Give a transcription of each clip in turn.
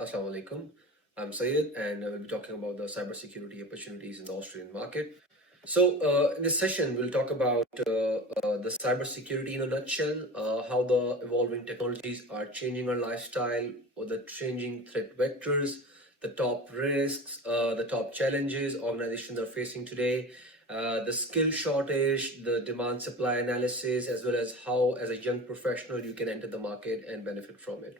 Assalamu alaikum. I'm Syed, and I will be talking about the cybersecurity opportunities in the Australian market. In this session, we'll talk about the cybersecurity in a nutshell, how the evolving technologies are changing our lifestyle, or the changing threat vectors, the top risks, the top challenges organizations are facing today, the skill shortage, the demand supply analysis, as well as how, as a young professional, you can enter the market and benefit from it.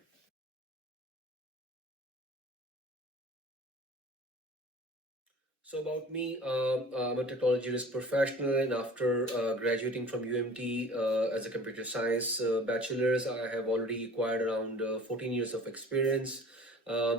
So about me, I'm a technology risk professional, and after graduating from UMT as a computer science bachelor's, I have already acquired around 14 years of experience,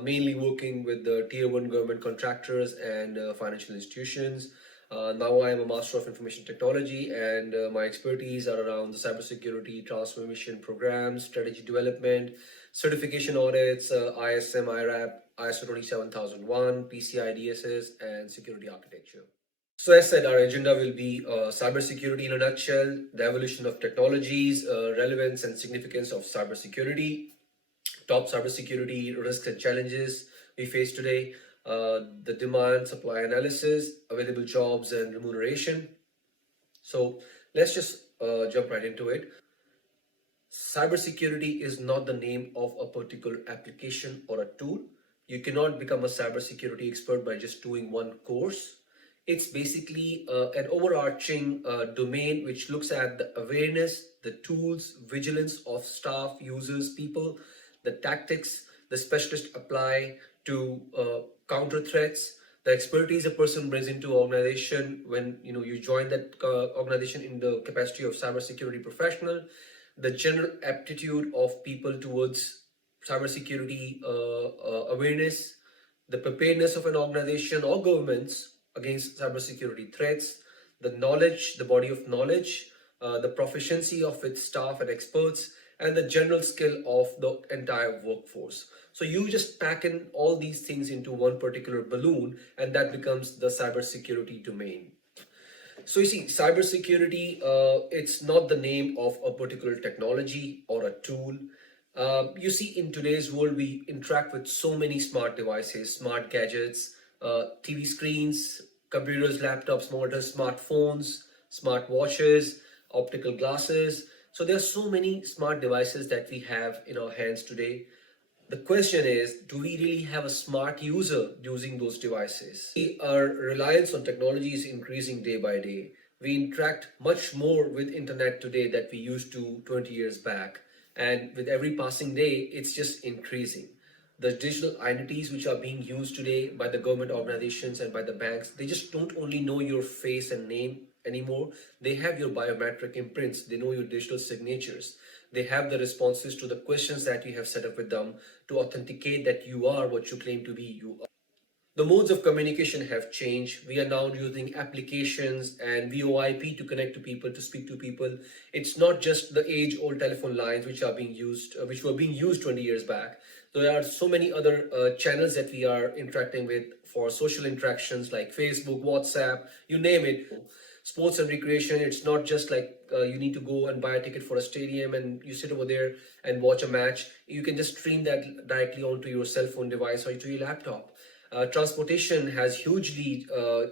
mainly working with the tier one government contractors and financial institutions. Now I am a Master of Information Technology, and my expertise are around the cybersecurity transformation programs, strategy development, certification audits, ISM, IRAP, ISO 27001, PCIDSS, and security architecture. So as said, our agenda will be cybersecurity in a nutshell, the evolution of technologies, relevance and significance of cybersecurity, top cybersecurity risks and challenges we face today, the demand supply analysis, available jobs and remuneration. So let's just jump right into it. Cybersecurity is not the name of a particular application or a tool. You cannot become a cybersecurity expert by just doing one course. It's basically an overarching domain which looks at the awareness, the tools, vigilance of staff, users, people, the tactics the specialists apply to counter threats, the expertise a person brings into organization when you join that organization in the capacity of cybersecurity professional, the general aptitude of people towards cybersecurity awareness, the preparedness of an organization or governments against cybersecurity threats, the knowledge, the body of knowledge, the proficiency of its staff and experts, and the general skill of the entire workforce. So you just pack in all these things into one particular balloon, and that becomes the cybersecurity domain. So you see, cybersecurity, it's not the name of a particular technology or a tool. You see, in today's world, we interact with so many smart devices, smart gadgets, TV screens, computers, laptops, monitors, smartphones, smart watches, optical glasses. So there are so many smart devices that we have in our hands today. The question is, do we really have a smart user using those devices? Our reliance on technology is increasing day by day. We interact much more with internet today that we used to 20 years back. And with every passing day, it's just increasing. The digital identities which are being used today by the government organizations and by the banks, they just don't only know your face and name anymore. They have your biometric imprints. They know your digital signatures. They have the responses to the questions that you have set up with them to authenticate that you are what you claim to be. You are. The modes of communication have changed. We are now using applications and VoIP to connect to people, to speak to people. It's not just the age-old telephone lines which are being used, which were being used 20 years back. There are so many other channels that we are interacting with for social interactions like Facebook, WhatsApp, you name it. Sports and recreation, it's not just like you need to go and buy a ticket for a stadium and you sit over there and watch a match. You can just stream that directly onto your cell phone device or to your laptop. Transportation has hugely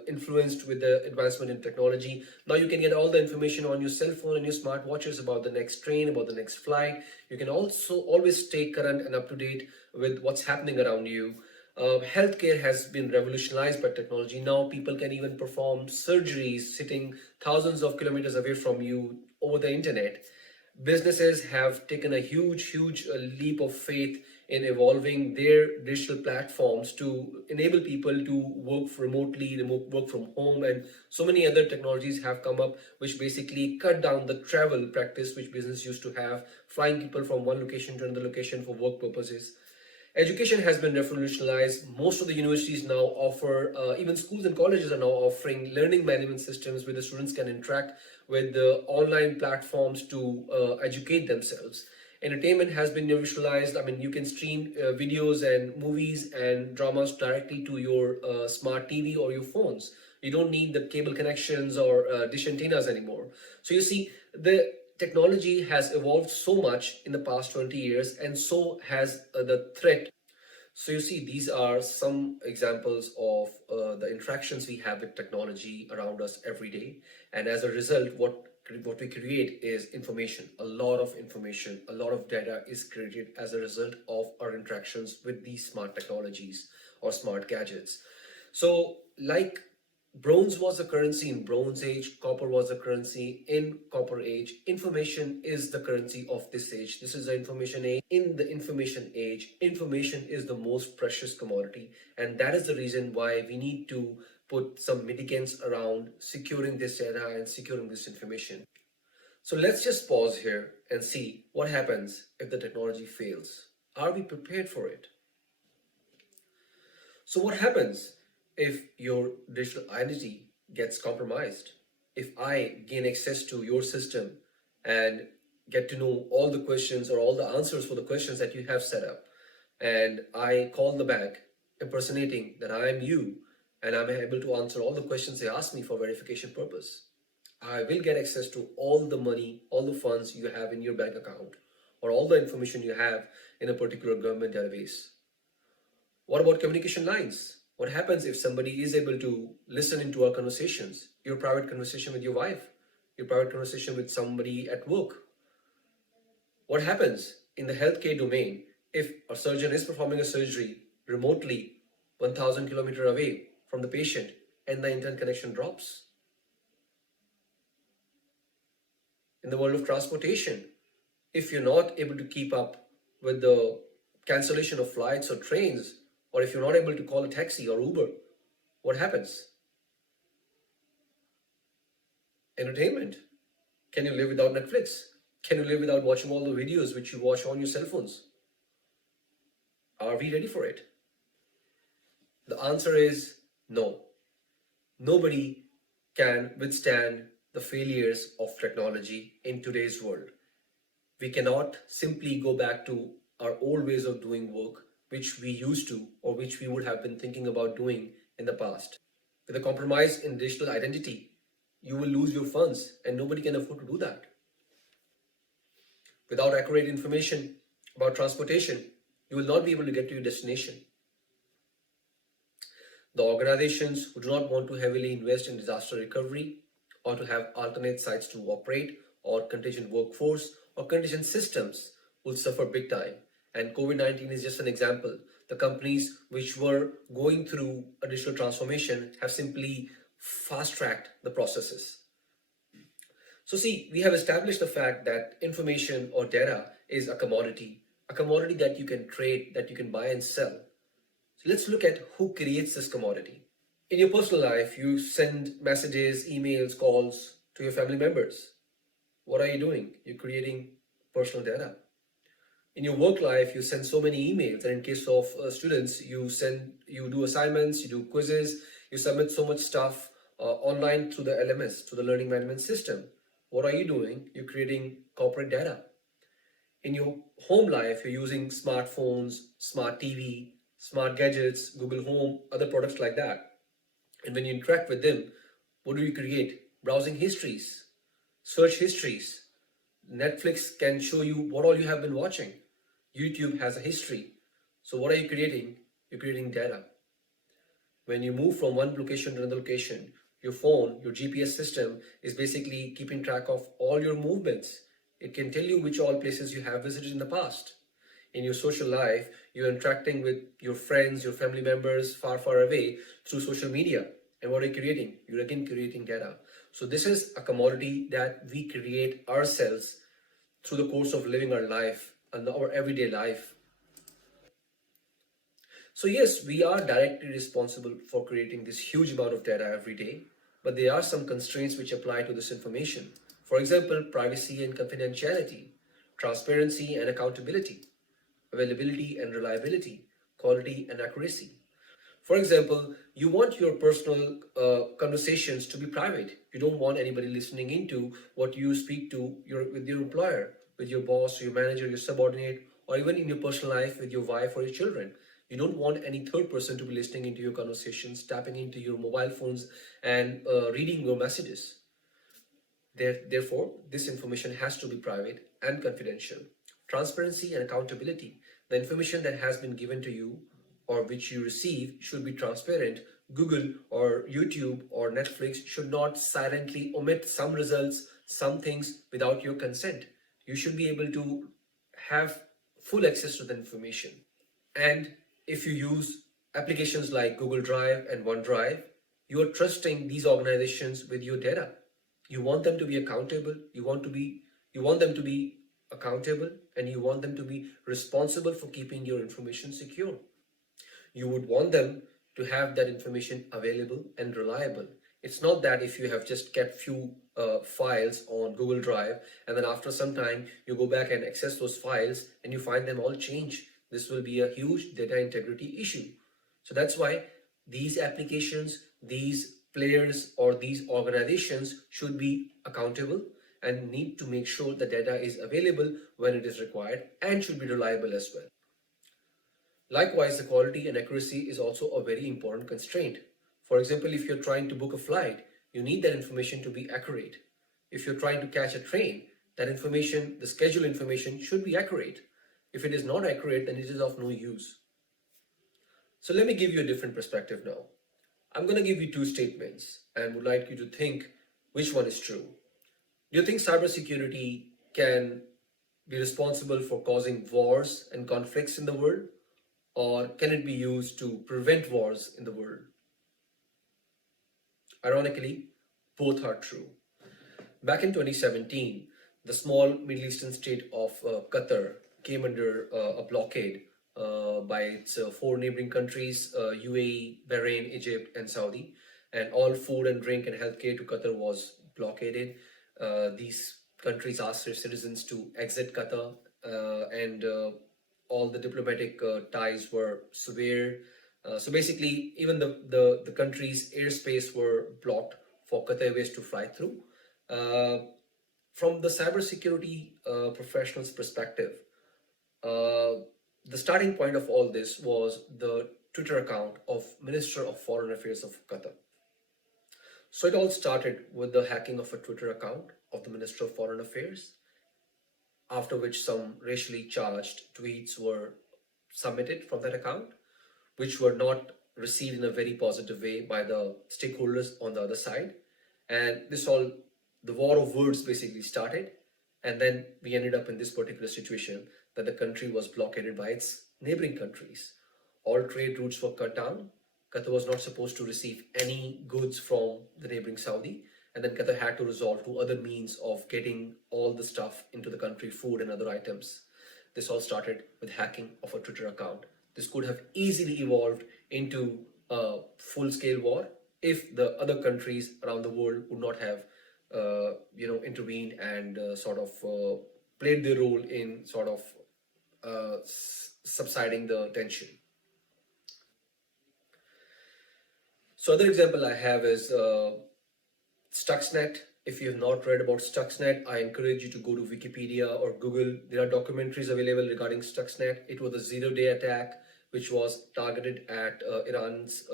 influenced with the advancement in technology. Now you can get all the information on your cell phone and your smart watches about the next train, about the next flight. You can also always stay current and up to date with what's happening around you. Healthcare has been revolutionized by technology. Now people can even perform surgeries sitting thousands of kilometers away from you over the internet. Businesses have taken a huge leap of faith in evolving their digital platforms to enable people to work remotely, work from home, and so many other technologies have come up which basically cut down the travel practice which business used to have, flying people from one location to another location for work purposes. Education has been revolutionized. Most of the universities now offer, even schools and colleges are now offering learning management systems where the students can interact with the online platforms to educate themselves. Entertainment has been revolutionized. I mean, you can stream videos and movies and dramas directly to your smart TV or your phones. You don't need the cable connections or dish antennas anymore. So you see, the technology has evolved so much in the past 20 years, and so has the threat. So you see, these are some examples of the interactions we have with technology around us every day. And as a result, what we create is information, a lot of information, a lot of data is created as a result of our interactions with these smart technologies or smart gadgets. So, like bronze was the currency in Bronze Age, copper was the currency in Copper Age. Information is the currency of this age. This is the information age. In the information age, information is the most precious commodity, and that is the reason why we need to put some mitigants around securing this data and securing this information. So let's just pause here and see what happens if the technology fails. Are we prepared for it? So what happens if your digital identity gets compromised? If I gain access to your system and get to know all the questions or all the answers for the questions that you have set up, and I call the bank impersonating that I am you and I'm able to answer all the questions they ask me for verification purpose, I will get access to all the money, all the funds you have in your bank account, or all the information you have in a particular government database. What about communication lines? What happens if somebody is able to listen into our conversations, your private conversation with your wife, your private conversation with somebody at work? What happens in the healthcare domain if a surgeon is performing a surgery remotely 1000 kilometers away from the patient and the internet connection drops? In the world of transportation, if you're not able to keep up with the cancellation of flights or trains, or if you're not able to call a taxi or Uber, what happens? Entertainment. Can you live without Netflix? Can you live without watching all the videos which you watch on your cell phones? Are we ready for it? The answer is no. Nobody can withstand the failures of technology in today's world. We cannot simply go back to our old ways of doing work, which we used to or which we would have been thinking about doing in the past. With a compromise in digital identity, you will lose your funds and nobody can afford to do that. Without accurate information about transportation, you will not be able to get to your destination. The organizations who do not want to heavily invest in disaster recovery or to have alternate sites to operate or contingent workforce or contingent systems will suffer big time. And COVID-19 is just an example. The companies which were going through a digital transformation have simply fast-tracked the processes. So see, we have established the fact that information or data is a commodity that you can trade, that you can buy and sell. So let's look at who creates this commodity. In your personal life, you send messages, emails, calls to your family members. What are you doing? You're creating personal data. In your work life, you send so many emails, and in case of students, you do assignments, you do quizzes, you submit so much stuff online through the LMS, through the learning management system. What are you doing? You're creating corporate data. In your home life, you're using smartphones, smart TV, smart gadgets, Google Home, other products like that. And when you interact with them, what do you create? Browsing histories, search histories. Netflix can show you what all you have been watching. YouTube has a history. So what are you creating? You're creating data. When you move from one location to another location, your phone, your GPS system is basically keeping track of all your movements. It can tell you which all places you have visited in the past. In your social life, you're interacting with your friends, your family members far, far away through social media. And what are you creating? You're again creating data. So this is a commodity that we create ourselves through the course of living our life and our everyday life. So yes, we are directly responsible for creating this huge amount of data every day, but there are some constraints which apply to this information. For example, privacy and confidentiality, transparency and accountability, availability and reliability, quality and accuracy. For example, you want your personal conversations to be private. You don't want anybody listening into what you speak to with your employer, with your boss, your manager, your subordinate, or even in your personal life with your wife or your children. You don't want any third person to be listening into your conversations, tapping into your mobile phones, and reading your messages. Therefore, this information has to be private and confidential. Transparency and accountability. The information that has been given to you or which you receive should be transparent. Google or YouTube or Netflix should not silently omit some results, some things without your consent. You should be able to have full access to the information. And if you use applications like Google Drive and OneDrive, you are trusting these organizations with your data. You want them to be accountable. You want them to be accountable, and you want them to be responsible for keeping your information secure. You would want them to have that information available and reliable. It's not that if you have just kept few files on Google Drive and then after some time you go back and access those files and you find them all changed. This will be a huge data integrity issue. So that's why these applications, these players or these organizations should be accountable and need to make sure the data is available when it is required and should be reliable as well. Likewise, the quality and accuracy is also a very important constraint. For example, if you're trying to book a flight, you need that information to be accurate. If you're trying to catch a train, that information, the schedule information should be accurate. If it is not accurate, then it is of no use. So let me give you a different perspective now. I'm going to give you two statements and would like you to think which one is true. Do you think cybersecurity can be responsible for causing wars and conflicts in the world? Or can it be used to prevent wars in the world? Ironically, both are true. Back in 2017, the small Middle Eastern state of Qatar came under a blockade by its four neighboring countries, UAE, Bahrain, Egypt, and Saudi. And all food and drink and healthcare to Qatar was blockaded. These countries asked their citizens to exit Qatar and all the diplomatic ties were severed. So basically, even the country's airspace were blocked for Qatar Airways to fly through. From the cybersecurity professional's perspective, the starting point of all this was the Twitter account of Minister of Foreign Affairs of Qatar. So it all started with the hacking of a Twitter account of the Minister of Foreign Affairs, after which some racially charged tweets were submitted from that account, which were not received in a very positive way by the stakeholders on the other side. And the war of words basically started. And then we ended up in this particular situation that the country was blockaded by its neighboring countries. All trade routes were cut down. Qatar was not supposed to receive any goods from the neighboring Saudi. And then Qatar had to resort to other means of getting all the stuff into the country, food and other items. This all started with hacking of a Twitter account. This could have easily evolved into a full-scale war if the other countries around the world would not have, intervened and played their role in subsiding the tension. So other example I have is Stuxnet. If you have not read about Stuxnet, I encourage you to go to Wikipedia or Google. There are documentaries available regarding Stuxnet. It was a zero-day attack which was targeted at Iran's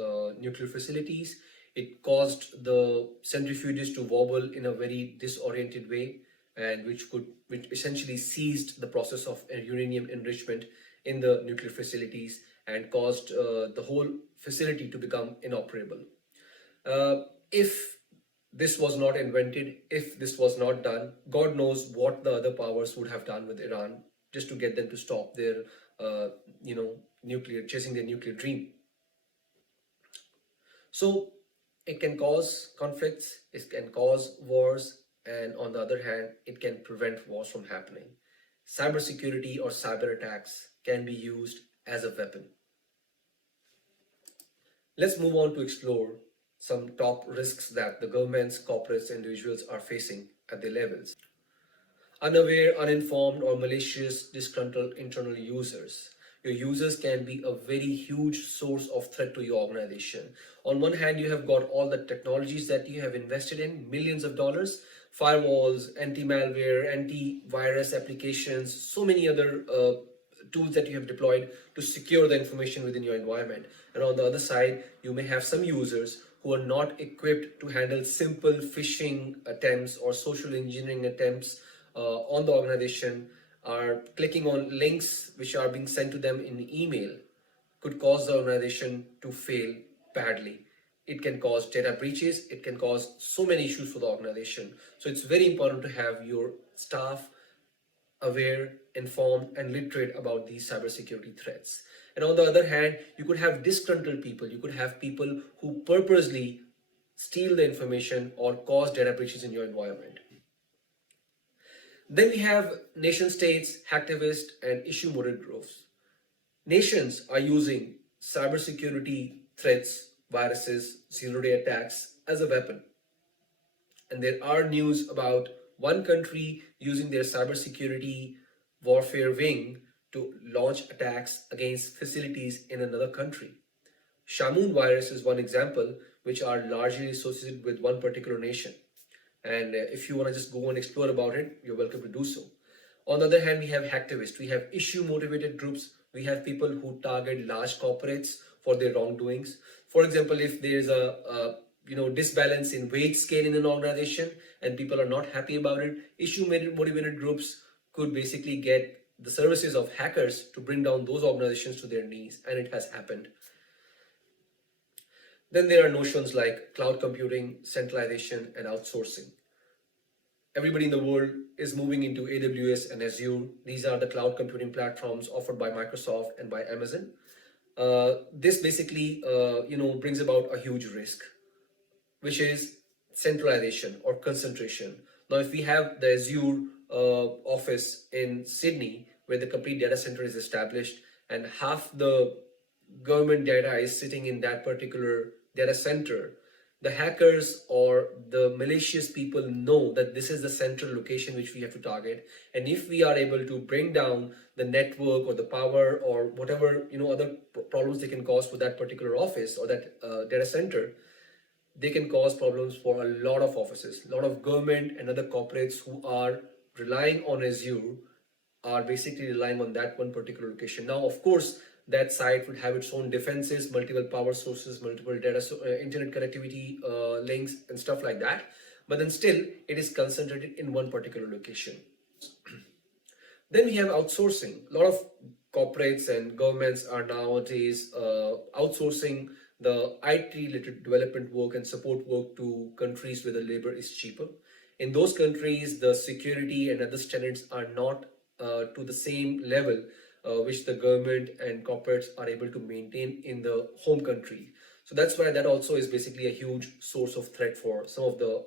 nuclear facilities. It caused the centrifuges to wobble in a very disoriented way, and which essentially seized the process of uranium enrichment in the nuclear facilities and caused the whole facility to become inoperable. If this was not invented, if this was not done, God knows what the other powers would have done with Iran just to get them to stop their, chasing their nuclear dream. So it can cause conflicts, it can cause wars, and on the other hand, it can prevent wars from happening. Cybersecurity or cyber attacks can be used as a weapon. Let's move on to explore some top risks that the governments, corporates, and individuals are facing at their levels. Unaware, uninformed, or malicious, disgruntled internal users. Your users can be a very huge source of threat to your organization. On one hand, you have got all the technologies that you have invested in, millions of dollars, firewalls, anti-malware, anti-virus applications, so many other tools that you have deployed to secure the information within your environment. And on the other side, you may have some users who are not equipped to handle simple phishing attempts or social engineering attempts on the organization, are clicking on links which are being sent to them in email, could cause the organization to fail badly. It can cause data breaches, it can cause so many issues for the organization. So it's very important to have your staff aware, informed, and literate about these cybersecurity threats. And on the other hand, you could have disgruntled people. You could have people who purposely steal the information or cause data breaches in your environment. Then we have nation states, hacktivists, and issue motive groups. Nations are using cybersecurity threats, viruses, zero-day attacks as a weapon. And there are news about one country using their cybersecurity warfare wing to launch attacks against facilities in another country. Shamoon virus is one example, which are largely associated with one particular nation. And if you want to just go and explore about it, you're welcome to do so. On the other hand, we have hacktivists, we have issue motivated groups, we have people who target large corporates for their wrongdoings. For example, if there's a disbalance in wage scale in an organization and people are not happy about it, issue motivated groups could basically get the services of hackers to bring down those organizations to their knees, and it has happened. Then there are notions like cloud computing, centralization, and outsourcing. Everybody in the world is moving into AWS and Azure. These are the cloud computing platforms offered by Microsoft and by Amazon. This basically, brings about a huge risk, which is centralization or concentration. Now, if we have the Azure office in Sydney, where the complete data center is established, and half the government data is sitting in that particular data center, the hackers or the malicious people know that this is the central location which we have to target. And if we are able to bring down the network or the power or whatever other problems they can cause for that particular office or that data center, they can cause problems for a lot of offices. A lot of government and other corporates who are relying on Azure are basically relying on that one particular location. Now, of course, that site would have its own defenses, multiple power sources, multiple internet connectivity links and stuff like that. But then still, it is concentrated in one particular location. Then we have outsourcing. A lot of corporates and governments are nowadays outsourcing the IT related development work and support work to countries where the labor is cheaper. In those countries, the security and other standards are not to the same level which the government and corporates are able to maintain in the home country. So that's why that also is basically a huge source of threat for some of the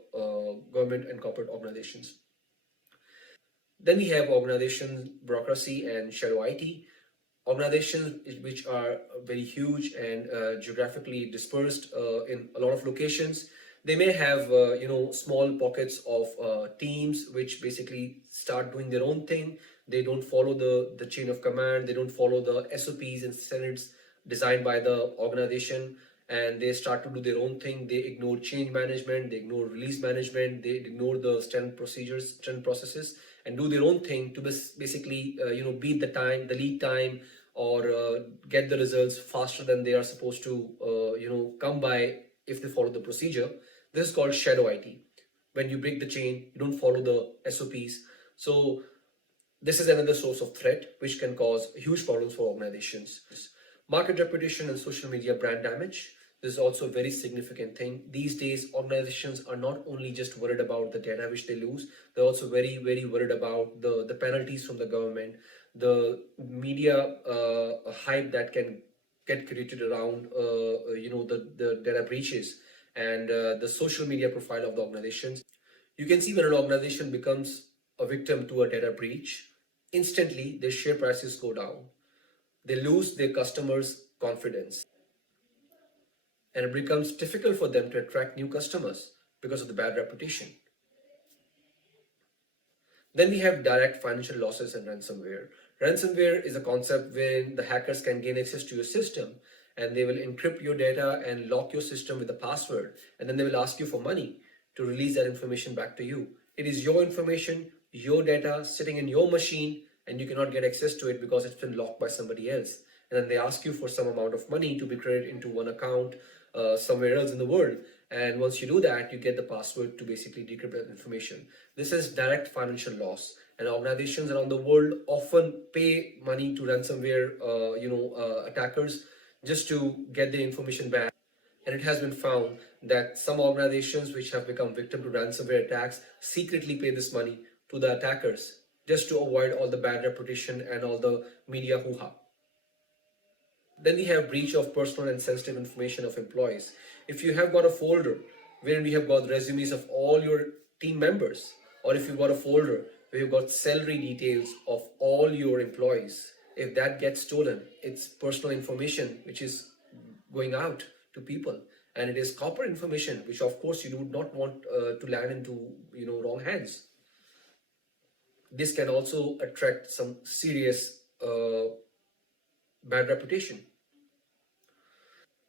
government and corporate organizations. Then we have organization bureaucracy and shadow IT. Organizations which are very huge and geographically dispersed in a lot of locations. They may have small pockets of teams which basically start doing their own thing. They don't follow the chain of command. They don't follow the SOPs and standards designed by the organization, and they start to do their own thing. They ignore change management. They ignore release management. They ignore the standard procedures, standard processes, and do their own thing to basically beat the time, the lead time, or get the results faster than they are supposed to come by if they follow the procedure. This is called shadow IT. When you break the chain, you don't follow the SOPs. So this is another source of threat which can cause huge problems for organizations. Market reputation and social media brand damage. This is also a very significant thing. These days, organizations are not only just worried about the data which they lose, they're also very, very worried about the penalties from the government, the media hype that can get created around the data breaches, and the social media profile of the organizations. You can see when an organization becomes a victim to a data breach, instantly their share prices go down. They lose their customers' confidence, and it becomes difficult for them to attract new customers because of the bad reputation. Then we have direct financial losses and ransomware. Ransomware is a concept wherein the hackers can gain access to your system, and they will encrypt your data and lock your system with a password, and then they will ask you for money to release that information back to you. It is your information, your data sitting in your machine, and you cannot get access to it because it's been locked by somebody else. And then they ask you for some amount of money to be credited into one account somewhere else in the world. And once you do that, you get the password to basically decrypt that information. This is direct financial loss. And organizations around the world often pay money to ransomware attackers just to get the information back. And it has been found that some organizations which have become victim to ransomware attacks secretly pay this money to the attackers just to avoid all the bad reputation and all the media hoo-ha. Then we have breach of personal and sensitive information of employees. If you have got a folder wherein we have got resumes of all your team members, or if you've got a folder where you've got salary details of all your employees, if that gets stolen, it's personal information which is going out to people, and it is corporate information which of course you do not want to land into wrong hands. This can also attract some serious bad reputation.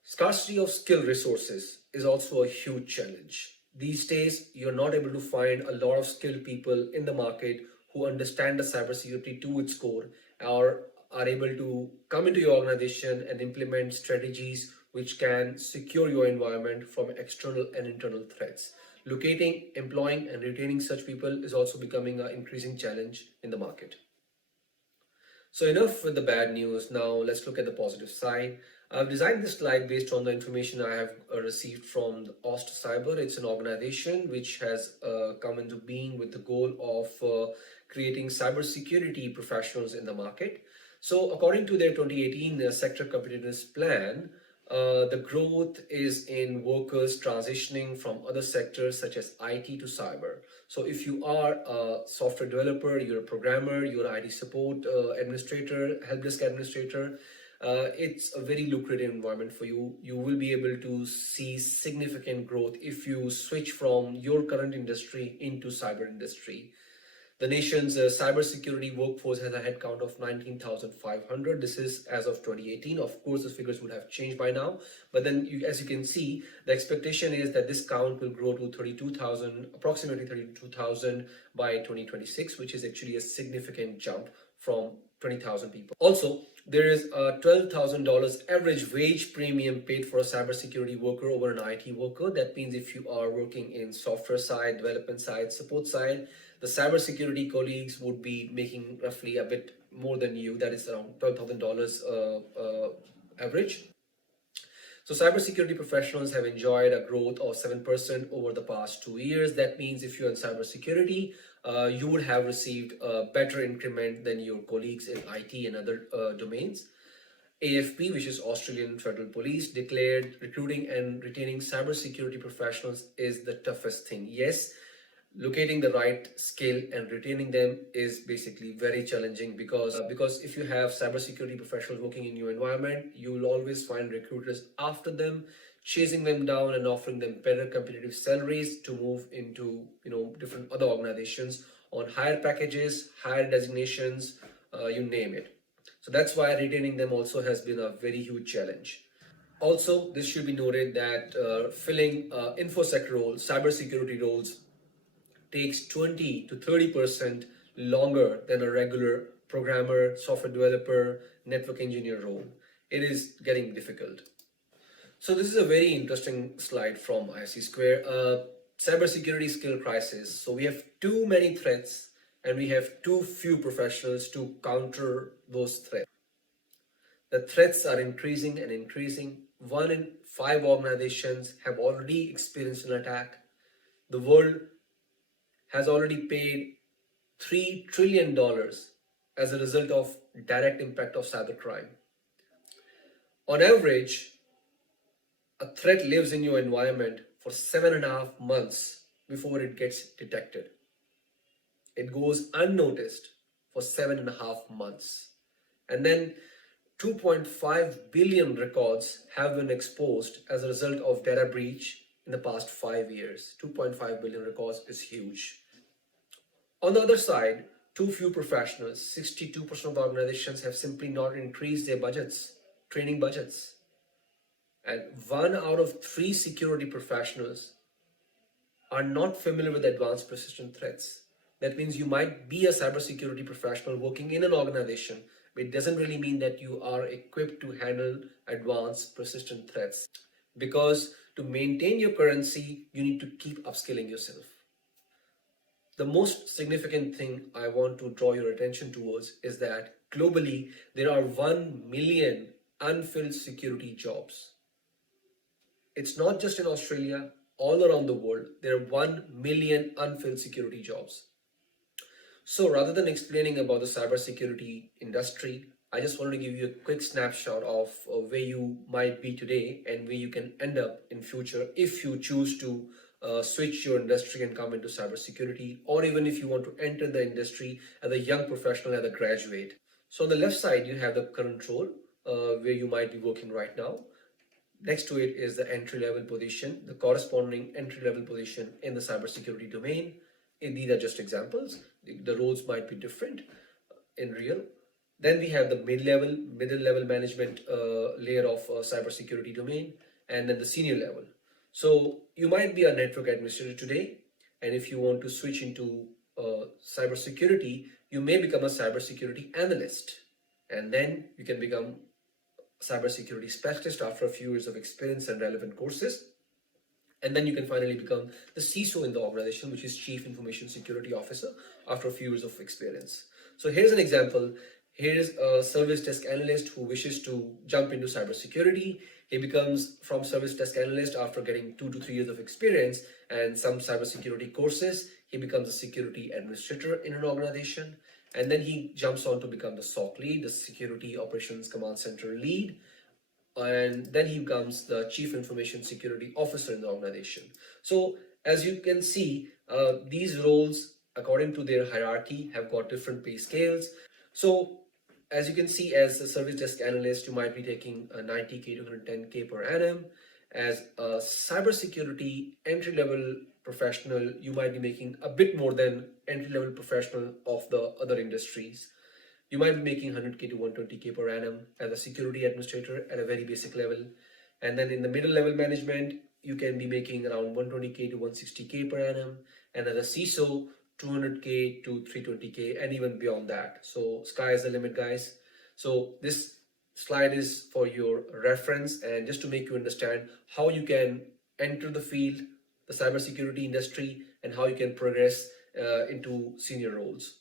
Scarcity of skilled resources is also a huge challenge. These days, you're not able to find a lot of skilled people in the market who understand the cybersecurity to its core or are able to come into your organization and implement strategies which can secure your environment from external and internal threats. Locating, employing, and retaining such people is also becoming an increasing challenge in the market. So enough with the bad news. Now let's look at the positive side. I've designed this slide based on the information I have received from the OST Cyber. It's an organization which has come into being with the goal of creating cybersecurity professionals in the market. So according to their 2018 sector competitiveness plan, the growth is in workers transitioning from other sectors such as IT to cyber. So if you are a software developer, you're a programmer, you're an IT support administrator, help desk administrator, it's a very lucrative environment for you. You will be able to see significant growth if you switch from your current industry into cyber industry. The nation's cybersecurity workforce has a headcount of 19,500. This is as of 2018. Of course, the figures would have changed by now. But then, as you can see, the expectation is that this count will grow to 32,000, approximately 32,000 by 2026, which is actually a significant jump from 20,000 people. Also, there is a $12,000 average wage premium paid for a cybersecurity worker over an IT worker. That means if you are working in software side, development side, support side, the cybersecurity colleagues would be making roughly a bit more than you. That is around $12,000 average. So cybersecurity professionals have enjoyed a growth of 7% over the past 2 years. That means if you're in cybersecurity, you would have received a better increment than your colleagues in IT and other domains. AFP, which is Australian Federal Police, declared recruiting and retaining cybersecurity professionals is the toughest thing. Yes, locating the right skill and retaining them is basically very challenging because if you have cybersecurity professionals working in your environment, you will always find recruiters after them, chasing them down and offering them better competitive salaries to move into different other organizations on higher packages, higher designations, you name it. So that's why retaining them also has been a very huge challenge. Also, this should be noted that filling infosec roles, cybersecurity roles, takes 20 to 30% longer than a regular programmer, software developer, network engineer role. It is getting difficult. So this is a very interesting slide from IC Square. Cybersecurity skill crisis. So we have too many threats and we have too few professionals to counter those threats. The threats are increasing and increasing. 1 in 5 organizations have already experienced an attack. The world has already paid $3 trillion as a result of direct impact of cybercrime. On average, a threat lives in your environment for 7.5 months before it gets detected. It goes unnoticed for 7.5 months. And then 2.5 billion records have been exposed as a result of data breach in the past 5 years. 2.5 billion records is huge. On the other side, too few professionals. 62% of the organizations have simply not increased their budgets, training budgets. And 1 out of 3 security professionals are not familiar with advanced persistent threats. That means you might be a cybersecurity professional working in an organization, but it doesn't really mean that you are equipped to handle advanced persistent threats. Because to maintain your currency, you need to keep upskilling yourself. The most significant thing I want to draw your attention towards is that globally, there are 1 million unfilled security jobs. It's not just in Australia, all around the world, there are 1 million unfilled security jobs. So rather than explaining about the cybersecurity industry, I just wanted to give you a quick snapshot of where you might be today and where you can end up in future if you choose to switch your industry and come into cybersecurity, or even if you want to enter the industry as a young professional, as a graduate. So on the left side, you have the current role where you might be working right now. Next to it is the entry level position, the corresponding entry level position in the cybersecurity domain. These are just examples. The roles might be different in real. Then we have the middle level management layer of cybersecurity domain, and then the senior level. So you might be a network administrator today, and if you want to switch into cybersecurity, you may become a cybersecurity analyst, and then you can become cybersecurity specialist after a few years of experience and relevant courses. And then you can finally become the CISO in the organization, which is Chief Information Security Officer, after a few years of experience. So here's an example. Here's a service desk analyst who wishes to jump into cybersecurity. He becomes from service desk analyst after getting 2 to 3 years of experience and some cybersecurity courses. He becomes a security administrator in an organization. And then he jumps on to become the SOC lead, the Security Operations Command Center lead. And then he becomes the Chief Information Security Officer in the organization. So as you can see, these roles, according to their hierarchy, have got different pay scales. So as you can see, as a service desk analyst, you might be taking a 90K to 110K per annum. As a cybersecurity entry-level professional, you might be making a bit more than entry-level professional of the other industries. You might be making 100K to 120K per annum as a security administrator at a very basic level. And then in the middle level management, you can be making around 120K to 160K per annum. And as a CISO, 200K to 320K and even beyond that. So sky is the limit, guys. So this slide is for your reference and just to make you understand how you can enter the field, the cybersecurity industry, and how you can progress into senior roles.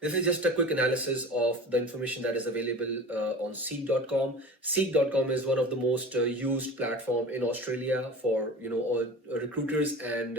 This is just a quick analysis of the information that is available on Seek.com. Seek.com is one of the most used platform in Australia for all recruiters and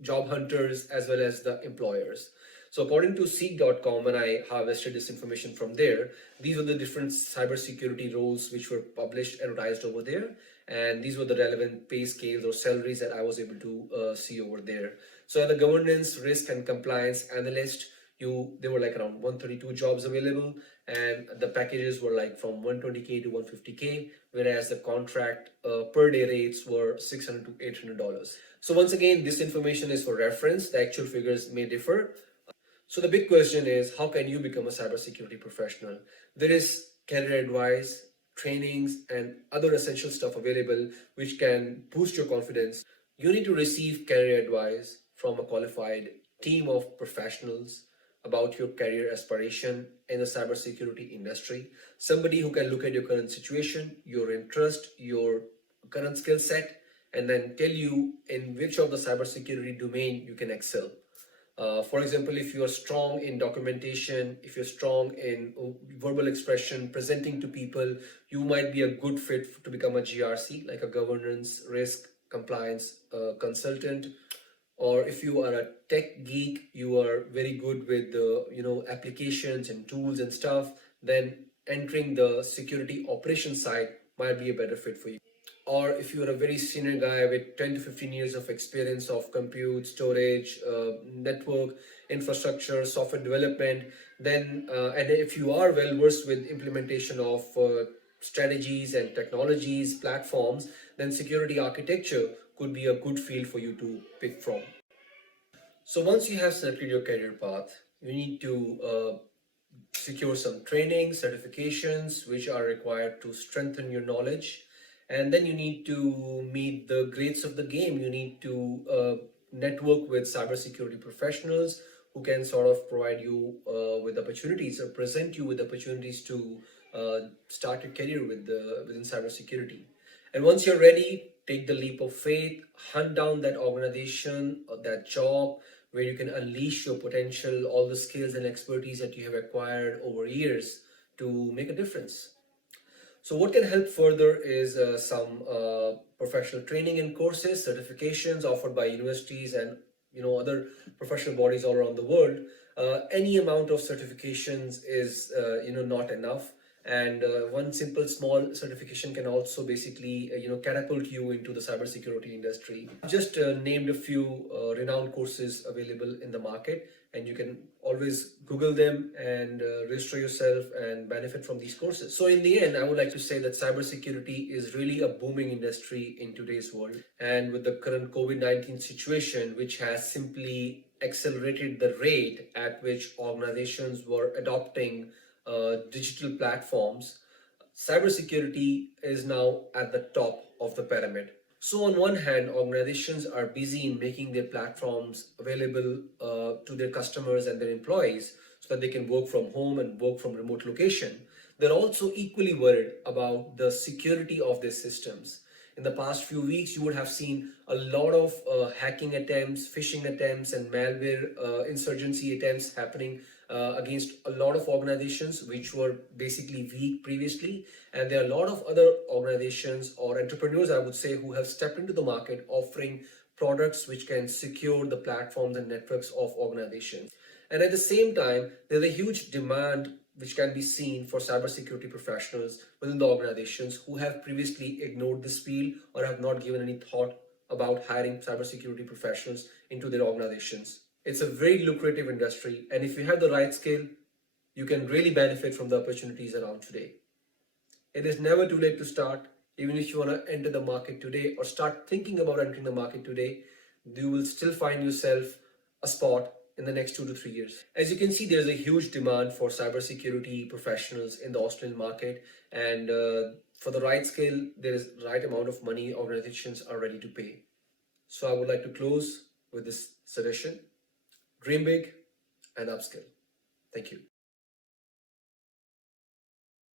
job hunters as well as the employers. So according to Seek.com, when I harvested this information from there, these were the different cybersecurity roles which were published, advertised over there. And these were the relevant pay scales or salaries that I was able to see over there. So as a governance, risk and compliance analyst, there were like around 132 jobs available, and the packages were like from 120K to 150K, whereas the contract per day rates were $600 to $800. So once again, this information is for reference. The actual figures may differ. So the big question is, how can you become a cybersecurity professional? There is career advice, trainings, and other essential stuff available which can boost your confidence. You need to receive career advice from a qualified team of professionals about your career aspiration in the cybersecurity industry. Somebody who can look at your current situation, your interest, your current skill set, and then tell you in which of the cybersecurity domain you can excel. For example, if you are strong in documentation, if you're strong in verbal expression, presenting to people, you might be a good fit to become a GRC, like a governance, risk, compliance consultant. Or if you are a tech geek, you are very good with the applications and tools and stuff, then entering the security operations side might be a better fit for you. Or if you're a very senior guy with 10 to 15 years of experience of compute, storage, network, infrastructure, software development, then and if you are well versed with implementation of strategies and technologies, platforms, then security architecture could be a good field for you to pick from. So once you have selected your career path, you need to secure some training, certifications, which are required to strengthen your knowledge. And then you need to meet the grades of the game. You need to network with cybersecurity professionals who can sort of provide you with opportunities or present you with opportunities to start your career within cybersecurity. And once you're ready, take the leap of faith, hunt down that organization or that job where you can unleash your potential, all the skills and expertise that you have acquired over years to make a difference. So what can help further is some professional training and courses, certifications offered by universities and other professional bodies all around the world. Any amount of certifications is not enough, and one simple small certification can also basically catapult you into the cybersecurity industry. Just named a few renowned courses available in the market, and you can always Google them and register yourself and benefit from these courses. So in the end, I would like to say that cybersecurity is really a booming industry in today's world. And with the current COVID-19 situation, which has simply accelerated the rate at which organizations were adopting digital platforms, cybersecurity is now at the top of the pyramid. So on one hand, organizations are busy in making their platforms available to their customers and their employees so that they can work from home and work from remote location. They're also equally worried about the security of their systems. In the past few weeks, you would have seen a lot of hacking attempts, phishing attempts, and malware insurgency attempts happening against a lot of organizations which were basically weak previously. And there are a lot of other organizations or entrepreneurs, I would say, who have stepped into the market offering products which can secure the platforms and networks of organizations. And at the same time, there's a huge demand which can be seen for cybersecurity professionals within the organizations who have previously ignored this field or have not given any thought about hiring cybersecurity professionals into their organizations. It's a very lucrative industry, and if you have the right skill, you can really benefit from the opportunities around today. It is never too late to start. Even if you want to enter the market today or start thinking about entering the market today, you will still find yourself a spot in the next 2 to 3 years. As you can see, there's a huge demand for cybersecurity professionals in the Australian market, and for the right skill, there is the right amount of money organizations are ready to pay. So I would like to close with this suggestion: dream big and upskill. Thank you.